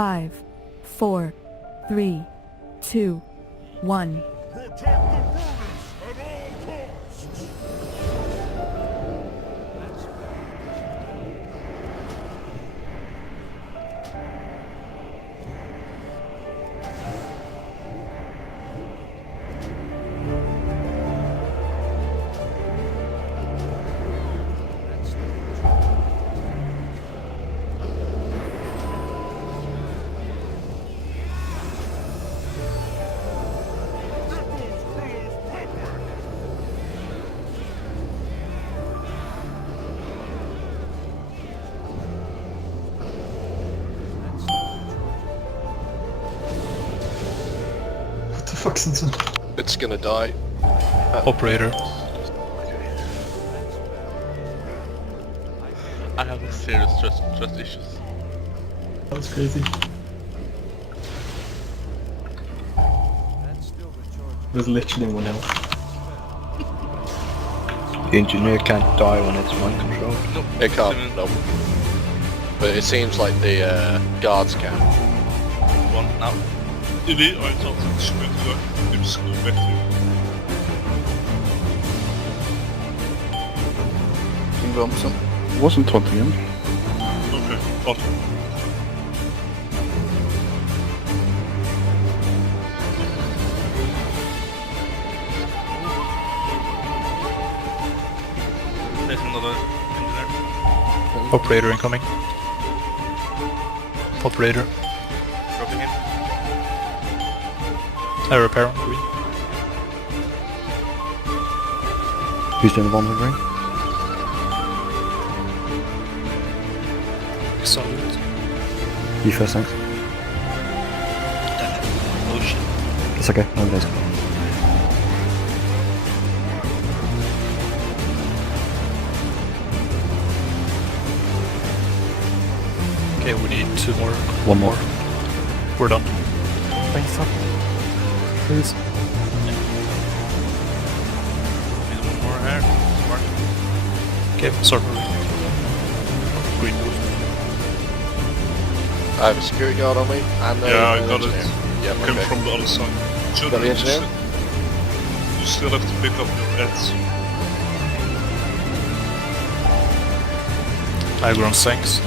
5, 4, 3, 2, 1. Protect the borders at all costs! What the fuck, Simpson? It's gonna die. Operator. I have serious trust issues. That was crazy. It was literally 1 health. The engineer can't die when it's mind controlled. No, It can't, no. But it seems like the guards can. One now. Ili ayrıca çıkmadılar. Hepsini bekliyor. Wilson wasn't taunting him. Okay, al. There's another engineer. Operator incoming. Operator. Dropping him. I repair on green. Who's doing the bomb ring? Salute. You first, thanks. Oh shit. It's okay, no worries. Okay, we need 2 more. One more. We're done. Thanks, son. Please. Need one more here. Smart. Okay, start moving. Green move. I have a security guard on me, and Yeah, I an got it. engineer. Yeah, Came okay. from the other side. Got the engineer? You still have to pick up your ads. I ground thanks.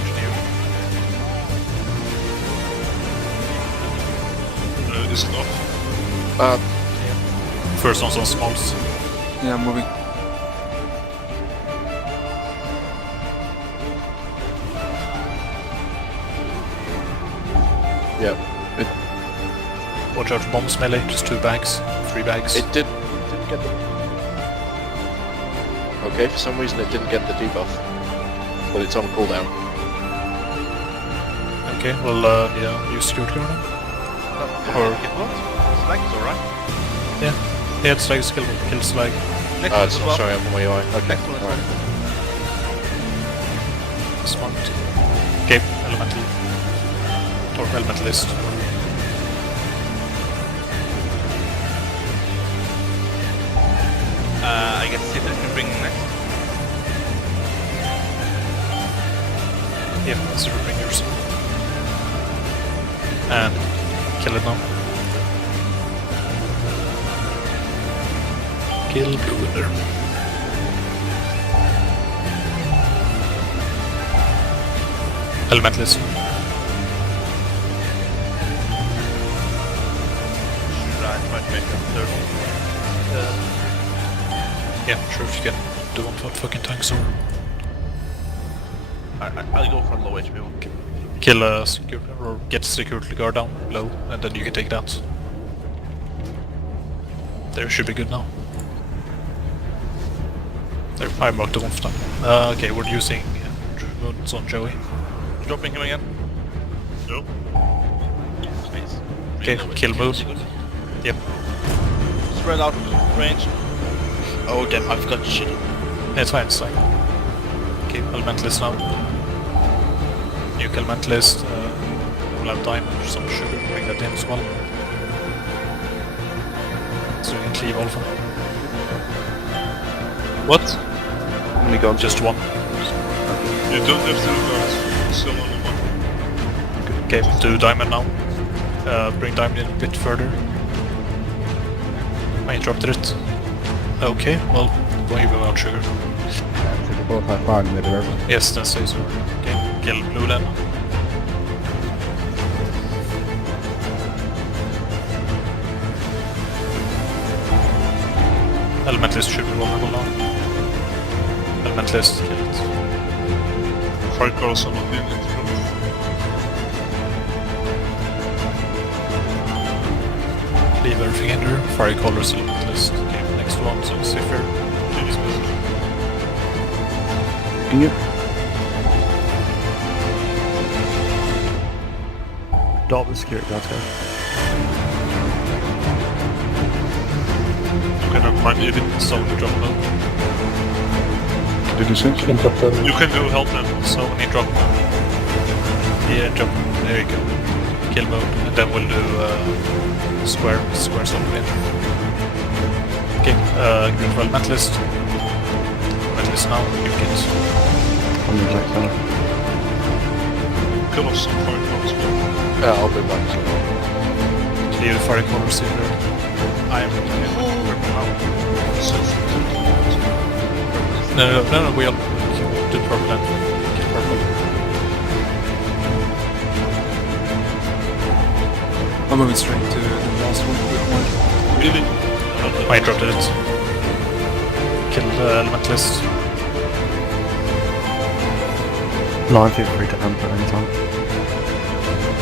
Is it off? First one's on smalls. Yeah, I'm moving. Yeah. Watch out for bombs melee, just 2 bags, 3 bags. It didn't get the... Okay, for some reason it didn't get the debuff. But it's on cooldown. Okay, well, yeah, use security guard now. Or... What? Slag is alright. Yeah, it's like skill, kill slag. Next one It's as not well. showing up on my UI. Okay, Next one as alright. Smart. Okay, elemental. Or elementalist. I guess Sitter can bring next. Yeah, super bringers. And kill it now. Kill Druid. Elementalist. Should I try to make a third one? Yeah, sure, if you can do one for fucking tank sword. I'll go for a low HP one. Kill a security or get security guard down low, and then you can take that. There should be good now. There, I marked the one for time. Okay, we're using Druid's on Joey. Dropping him again. No. Please. Okay, kill move. Yep. Spread out range. Oh damn, I've got shit. It's fine, it's fine. Okay, elementalist now. Nuke elementalist. We'll have diamond or some sugar, bring that in as well. So we can cleave alpha. What? How many guns? Just one. You don't have 2 guards. Still only 1. Okay, do diamond now. Bring diamond in a bit further. I interrupted it. Okay, well, why you move out sugar? So they both have fog in the river. Yes, that says so. Okay, kill blue then. Elementalist should be vulnerable now. Elementalist, kill it. Fire colors are not being interrupted. Leave everything in there. Fire colors, elementalist. Okay, next one, so Zephyr. Can you? Dot the security guards go. Okay, never mind, you didn't. So we drop them. Did you see? You can go help them. So we need drop. Yeah, drop. There you go. Kill mode, and then we'll do square something later. Okay, green for elementalist. Elementalist now, you get. On the exact center. Kill off some fire colors. Yeah, I'll be back. Leave the fire colors in there. I am No, we all do purple and kill purple. I'm moving straight to the last one. really. I interrupted it. Kill the elementalist. Line, feel free to amp at any time.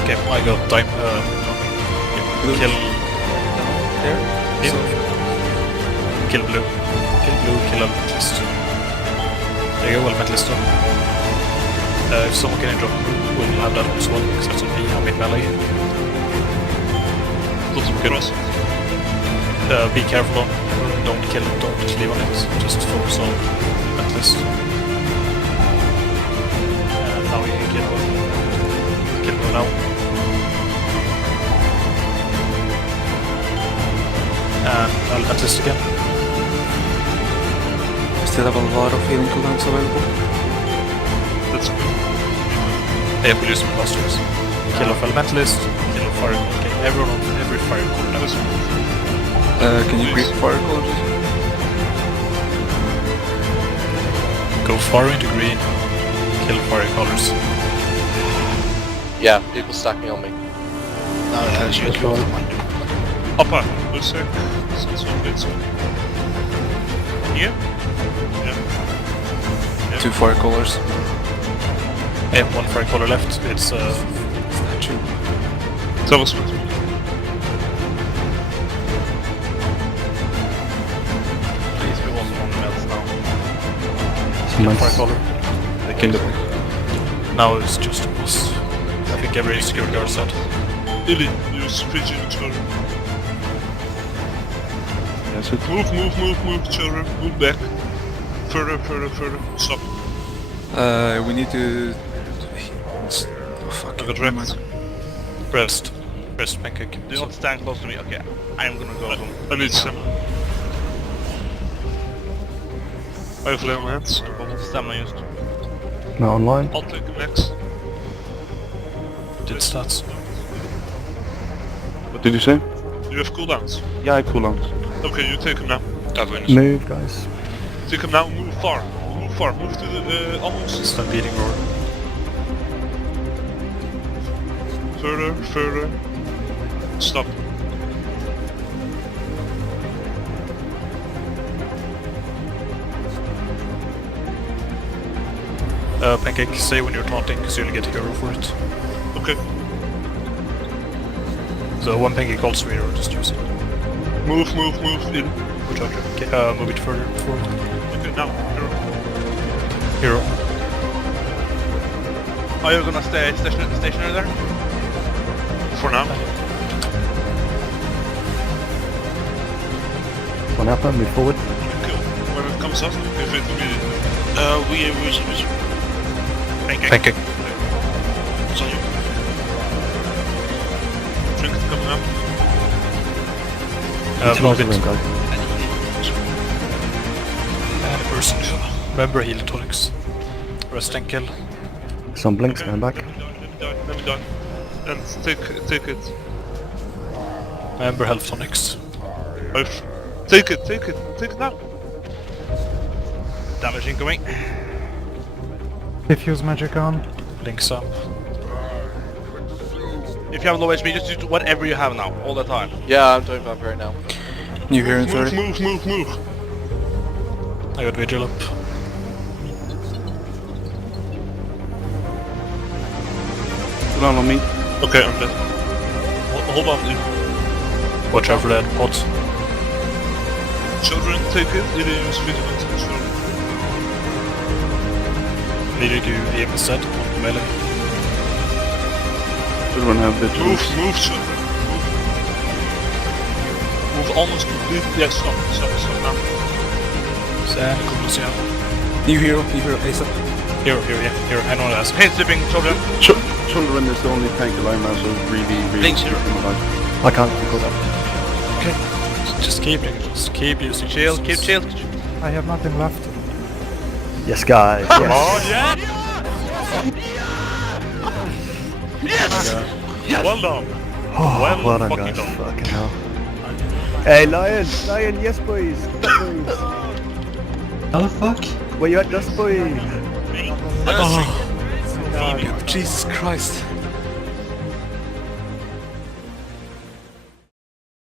Okay, I got time. Kill. There? Yeah. Kill blue. Kill blue, kill elementalist. There you go, elementalist up. If someone can drop blue, we'll have that as well, because that's on me, I'm in melee. Good. Be careful on, don't kill, don't leave on it, just focus on elementalist. And now you can kill blue now. And elementalist again. Still have a lot of healing cooldowns available. That's good. Yeah, we'll use some clusters. Kill off elementalist, kill off fire. Okay, everyone on every fire cooldown. Can you brief fire colors? Go far into green, kill fire colors. Yeah, people stacking on me. Upper, looks like. Since one bit so. Yeah? Yeah. 2 fire colors. Yeah, 1 fire color left. It's Statue. Tell us what. Please, we want one else now. kill fire color. They killed it. Now it's just us. I think every security guard set. Illy, use Fiji explorer. Yes, it. Move, children. Move back. Further. Stop. We need to. Oh, fuck. I got wrecked. Rest pancake. Do not stand close to me. Okay, I'm gonna go. I need some. I have lay on hands. Stamina used. Not online. I'll take the next. Did stats. What did you say? You have cooldowns. Yeah, I cooldowns. Okay, you take them now. Move, guys. Take them now. Move far. Move to the almost. Stampeding roar. Further. Stop. Pancake, say when you're taunting, because you'll get a hero for it. Okay. So one pancake calls me, or just use it. Move in. Good job. Okay, move it further forward. Okay, now. Hero. Are you gonna stay stationary there? For now. One up, move forward. Cool. When it comes up, give it immediately. Which Pancake. It's on you. Drink coming up. Move it. Room, guys. And person. Remember heal tonics. Rest and kill. Some blinks going back. Let me die. and take it. Remember health tonics. Take it now. Damage incoming. Diffuse magic on. Links up. If you have low HP, just do whatever you have now, all the time. Yeah, I'm doing vampire now. New here in 30. Move. I got vigil up. Put on me. Okay, I'm dead. Hold on, dude. Watch out for that pot. Children, take it. It is vigilant. Need to do aim instead on melee. Children have vigilance. Move, children. Move almost completely. Yeah, stop now. Sen, kommer se. New hero, ASAP. Here, I know what to ask. Pain sipping, children. Children is the only tank alive now, so really Links keep hero. them alive. I can't go that. Okay. Just keep using Chill, keep chill. I have nothing left. Yes, guys. Yes. Well done. Oh, well done, fucking guys. done. Fucking hell. Hey, Lion, yes, boys. How the fuck? Where you at, Dust Boy? Oh, Jesus Christ.